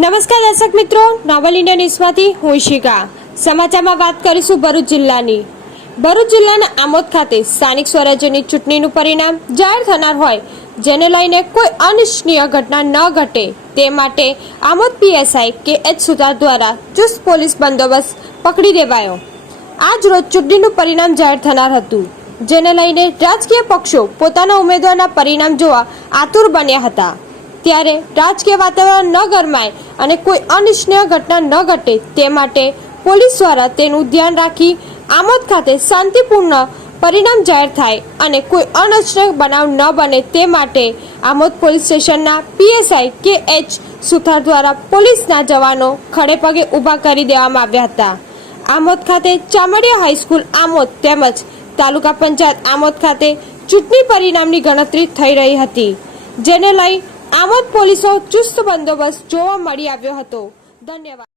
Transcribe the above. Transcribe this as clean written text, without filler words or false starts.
નમસ્કાર દર્શક મિત્રો, નોવેલ ઇન્ડિયા ન્યૂઝમાંથી હું ઈશિકા। સમાચારમાં વાત કરીશું ભરૂચ જિલ્લાની। ભરૂચ જિલ્લાના આમોદ ખાતે સ્થાનિક સ્વરાજ્યની ચૂંટણીનું પરિણામ જાહેર થનાર હોય, જેને લઈને કોઈ અનિચ્છનીય ઘટના ન ઘટે તે માટે આમોદ પીએસઆઈ કે.એચ. સુથાર દ્વારા ચુસ્ત પોલીસ બંદોબસ્ત પકડી દેવાયો। આજ રોજ ચૂંટણીનું પરિણામ જાહેર થનાર હતું, જેને લઈને રાજકીય પક્ષો પોતાના ઉમેદવારના પરિણામ જોવા આતુર બન્યા હતા। ત્યારે રાજકીય વાતાવરણ ન ગરમાય અને કોઈ અનિચ્છનીય ઘટના ન ઘટે તે માટે પોલીસ દ્વારા તેનું ધ્યાન રાખી આમોદ ખાતે શાંતિપૂર્ણ પરિણામ જાહેર થાય અને કોઈ અનિચ્છનીય બનાવ ન બને તે માટે આમોદ પોલીસ સ્ટેશનના પીએસઆઈ કે.એચ. સુથાર દ્વારા પોલીસના જવાનો ખડે પગે ઊભા કરી દેવામાં આવ્યા હતા। આમોદ ખાતે ચામડિયા હાઈસ્કૂલ આમોદ તેમજ તાલુકા પંચાયત આમોદ ખાતે ચૂંટણી પરિણામની ગણતરી થઈ રહી હતી, જેને લઈ આમોદ પોલીસનો ચુસ્ત બંદોબસ્ત જોવા મળી આવ્યો હતો। ધન્યવાદ।